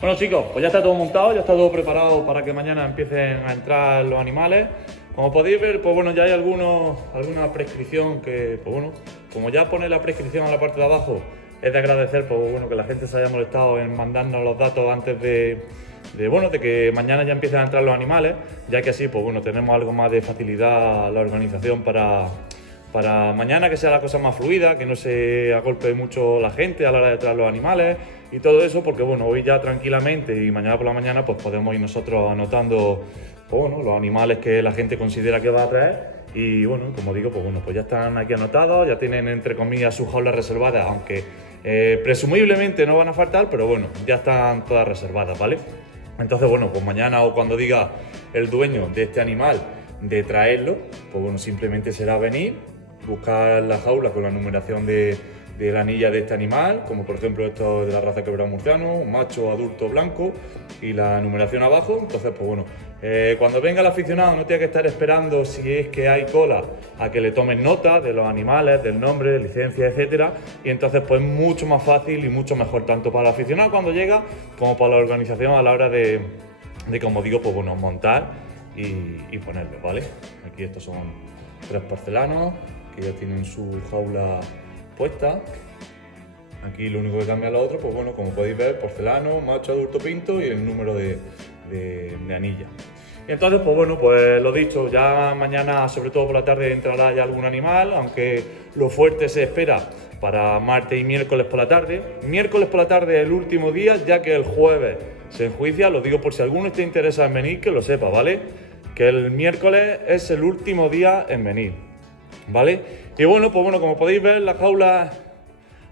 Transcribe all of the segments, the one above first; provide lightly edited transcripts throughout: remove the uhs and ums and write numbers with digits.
Bueno chicos, pues ya está todo montado, ya está todo preparado para que mañana empiecen a entrar los animales. Como podéis ver, pues bueno, ya hay alguna prescripción que, pues bueno, como ya pone la prescripción en la parte de abajo, es de agradecer, pues bueno, que la gente se haya molestado en mandarnos los datos antes de que mañana ya empiecen a entrar los animales, ya que así, pues bueno, tenemos algo más de facilidad a la organización para mañana, que sea la cosa más fluida, que no se agolpe mucho la gente a la hora de traer los animales y todo eso, porque bueno, hoy ya tranquilamente y mañana por la mañana pues podemos ir nosotros anotando, pues bueno, los animales que la gente considera que va a traer. Y bueno, como digo, pues bueno, pues ya están aquí anotados, ya tienen entre comillas sus jaulas reservadas, aunque presumiblemente no van a faltar, pero bueno, ya están todas reservadas, ¿vale? Entonces, bueno, pues mañana o cuando diga el dueño de este animal de traerlo, pues bueno, simplemente será venir, buscar la jaula con la numeración de la anilla de este animal, como por ejemplo esto de la raza quebrado murciano, un macho adulto blanco y la numeración abajo. Entonces, pues bueno, cuando venga el aficionado no tiene que estar esperando, si es que hay cola, a que le tomen nota de los animales, del nombre, licencia, etcétera. Y entonces pues mucho más fácil y mucho mejor tanto para el aficionado cuando llega como para la organización a la hora de como digo, pues bueno, montar y ponerlo, ¿vale? Aquí estos son 3 porcelanos que ya tienen su jaula puesta. Aquí lo único que cambia lo otro, pues bueno, como podéis ver, porcelano, macho, adulto, pinto y el número de anilla. Y entonces, pues bueno, pues lo dicho, ya mañana, sobre todo por la tarde, entrará ya algún animal, aunque lo fuerte se espera para martes y miércoles por la tarde. Miércoles por la tarde es el último día, ya que el jueves se enjuicia. Lo digo por si alguno está interesado en venir, que lo sepa, ¿vale? Que el miércoles es el último día en venir, ¿vale? Y bueno, pues bueno, como podéis ver, la jaula,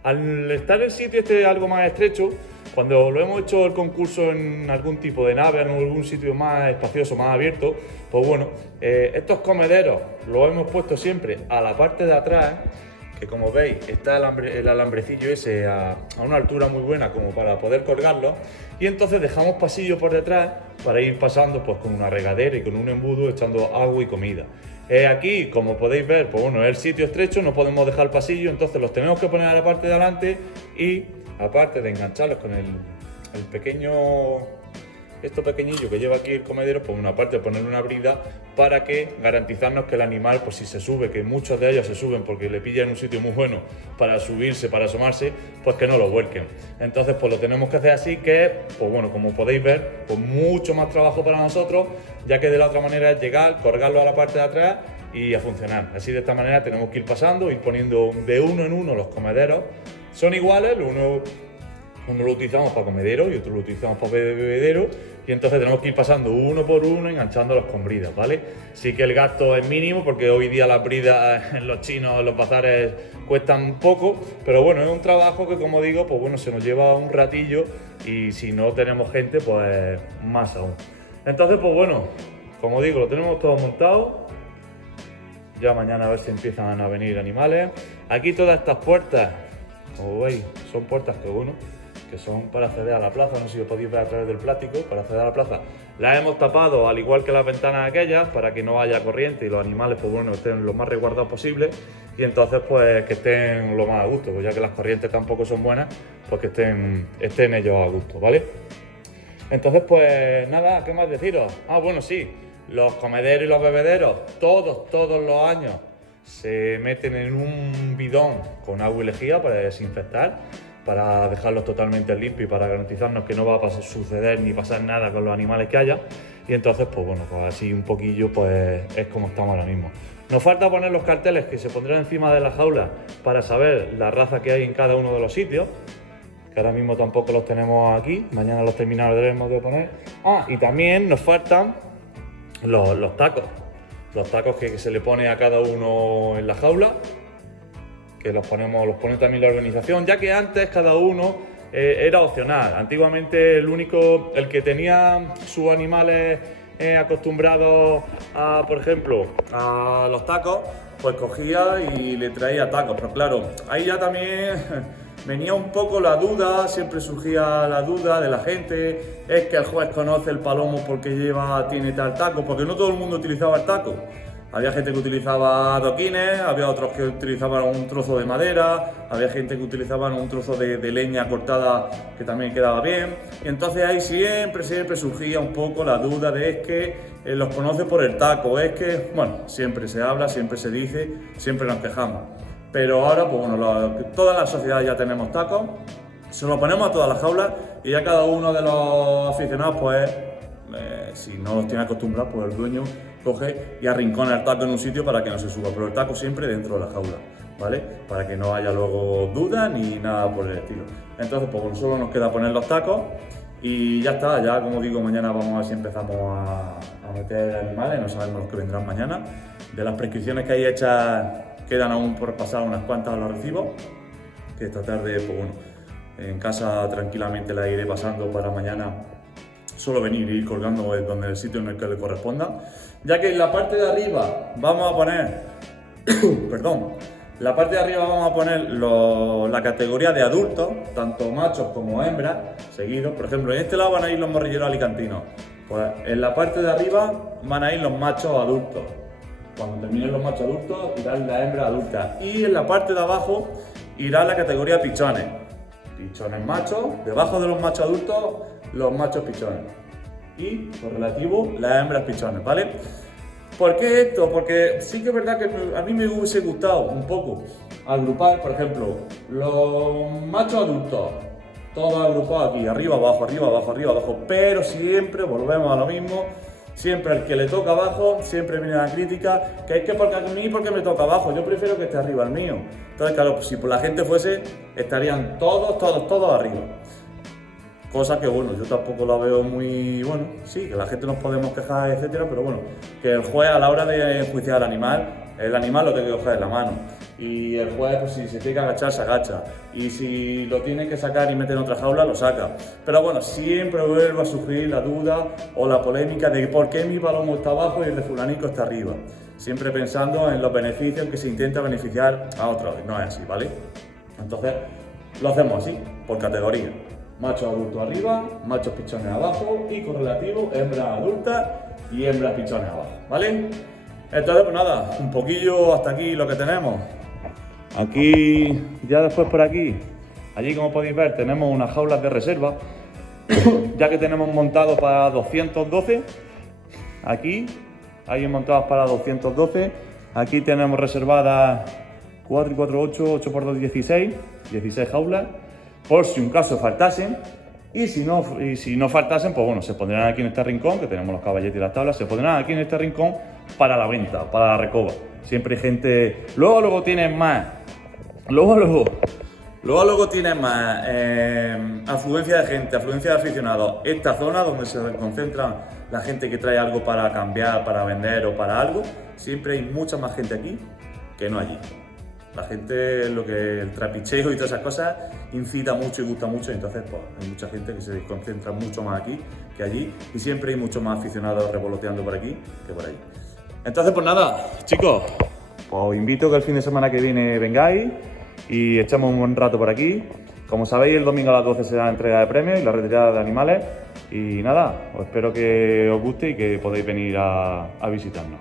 al estar el sitio este algo más estrecho, cuando lo hemos hecho el concurso en algún tipo de nave, en algún sitio más espacioso, más abierto, pues bueno, estos comederos los hemos puesto siempre a la parte de atrás, que como veis está el alambrecillo ese a una altura muy buena como para poder colgarlo, y entonces dejamos pasillo por detrás para ir pasando pues con una regadera y con un embudo echando agua y comida. Aquí, como podéis ver, pues bueno, es el sitio estrecho, no podemos dejar el pasillo, entonces los tenemos que poner a la parte de adelante y aparte de engancharlos con el pequeño, esto pequeñillo que lleva aquí el comedero, pues una parte ponerle una brida para que garantizarnos que el animal, pues si se sube, que muchos de ellos se suben porque le pillan un sitio muy bueno para subirse, para asomarse, pues que no lo vuelquen. Entonces pues lo tenemos que hacer así, que pues bueno, como podéis ver, pues mucho más trabajo para nosotros, ya que de la otra manera es llegar, colgarlo a la parte de atrás y a funcionar. Así de esta manera tenemos que ir pasando, ir poniendo de uno en uno los comederos. Son iguales, uno lo utilizamos para comedero y otro lo utilizamos para bebedero, y entonces tenemos que ir pasando uno por uno, enganchándolos con bridas, ¿vale? Sí que el gasto es mínimo porque hoy día las bridas en los chinos, en los bazares, cuestan poco, pero bueno, es un trabajo que, como digo, pues bueno, se nos lleva un ratillo y si no tenemos gente, pues más aún. Entonces, pues bueno, como digo, lo tenemos todo montado. Ya mañana a ver si empiezan a venir animales. Aquí todas estas puertas, como veis, son puertas que bueno, que son para acceder a la plaza, no sé si lo podéis ver a través del plástico, para acceder a la plaza. Las hemos tapado, al igual que las ventanas aquellas, para que no haya corriente y los animales, pues bueno, estén lo más resguardados posible, y entonces pues que estén lo más a gusto, pues ya que las corrientes tampoco son buenas, pues que estén ellos a gusto, ¿vale? Entonces pues nada, ¿qué más deciros? Ah, bueno, sí, los comederos y los bebederos, todos los años se meten en un bidón con agua y lejía para desinfectar, para dejarlos totalmente limpios y para garantizarnos que no va a suceder ni pasar nada con los animales que haya. Y entonces, pues bueno, pues así un poquillo, pues es como estamos ahora mismo. Nos falta poner los carteles que se pondrán encima de la jaula para saber la raza que hay en cada uno de los sitios, que ahora mismo tampoco los tenemos aquí, mañana los terminaremos de poner. Ah, y también nos faltan los tacos que se le pone a cada uno en la jaula, que los pone también la organización, ya que antes cada uno era opcional. Antiguamente el que tenía sus animales acostumbrados a, por ejemplo, a los tacos, pues cogía y le traía tacos, pero claro, ahí ya también venía un poco la duda, siempre surgía la duda de la gente, es que el juez conoce el palomo porque tiene tal taco, porque no todo el mundo utilizaba el taco. Había gente que utilizaba adoquines, había otros que utilizaban un trozo de madera, había gente que utilizaban un trozo de leña cortada que también quedaba bien. Y entonces ahí siempre surgía un poco la duda de es que los conoce por el taco, es que, bueno, siempre se habla, siempre se dice, siempre nos quejamos. Pero ahora, pues bueno, toda la sociedad ya tenemos tacos, se lo ponemos a todas las jaulas y ya cada uno de los aficionados, pues, si no los tiene acostumbrados, pues el dueño coge y arrincona el taco en un sitio para que no se suba, pero el taco siempre dentro de la jaula, ¿vale? Para que no haya luego dudas ni nada por el estilo. Entonces, pues bueno, solo nos queda poner los tacos y ya está, ya como digo, mañana vamos a ver si empezamos a meter animales, no sabemos los que vendrán mañana. De las prescripciones que hay hechas, quedan aún por pasar unas cuantas a los recibos, que esta tarde, pues bueno, en casa tranquilamente la iré pasando para mañana. Solo venir y ir colgando donde el sitio en el que le corresponda, ya que en la parte de arriba vamos a poner, perdón, la parte de arriba vamos a poner la categoría de adultos, tanto machos como hembras, seguidos. Por ejemplo, en este lado van a ir los morrilleros alicantinos, pues en la parte de arriba van a ir los machos adultos. Cuando terminen los machos adultos irán las hembras adultas y en la parte de abajo irá la categoría pichones. Pichones machos, debajo de los machos adultos, los machos pichones. Y, por relativo, las hembras pichones, ¿vale? ¿Por qué esto? Porque sí que es verdad que a mí me hubiese gustado un poco agrupar, por ejemplo, los machos adultos, todos agrupados aquí, arriba, abajo, arriba, abajo, arriba, abajo, pero siempre volvemos a lo mismo. Siempre al que le toca abajo, siempre viene la crítica, que es que porque a mí, porque me toca abajo, yo prefiero que esté arriba el mío. Entonces, claro, si por la gente fuese, estarían todos arriba. Cosa que, bueno, yo tampoco la veo muy, bueno, sí, que la gente nos podemos quejar, etcétera, pero bueno, que el juez a la hora de enjuiciar al animal, el animal lo tiene que coger en la mano. Y el juez, pues si se tiene que agachar, se agacha. Y si lo tiene que sacar y meter en otra jaula, lo saca. Pero bueno, siempre vuelve a surgir la duda o la polémica de por qué mi palomo está abajo y el de fulanico está arriba. Siempre pensando en los beneficios que se intenta beneficiar a otros. No es así, ¿vale? Entonces, lo hacemos así, por categoría. Machos adultos arriba, machos pichones abajo y correlativo, hembras adultas y hembras pichones abajo, ¿vale? Entonces, pues nada, un poquillo hasta aquí lo que tenemos. Aquí, ya después por aquí, allí como podéis ver tenemos unas jaulas de reserva, ya que tenemos montado para 212, aquí hay montados para 212, aquí tenemos reservadas 4 y 4, 8, 8 por 2, 16 jaulas, por si un caso faltasen, y si no faltasen, pues bueno, se pondrán aquí en este rincón, que tenemos los caballetes y las tablas, se pondrán aquí en este rincón para la venta, para la recoba. Siempre hay gente, luego tienen más, luego tienen más afluencia de gente, afluencia de aficionados. Esta zona donde se concentran la gente que trae algo para cambiar, para vender o para algo, siempre hay mucha más gente aquí que no allí. La gente, el trapicheo y todas esas cosas incita mucho y gusta mucho, y entonces pues, hay mucha gente que se concentra mucho más aquí que allí y siempre hay muchos más aficionados revoloteando por aquí que por ahí. Entonces pues nada, chicos, pues os invito que el fin de semana que viene vengáis y echamos un buen rato por aquí. Como sabéis, el domingo a las 12 será la entrega de premios y la retirada de animales y nada, os espero que os guste y que podáis venir a visitarnos.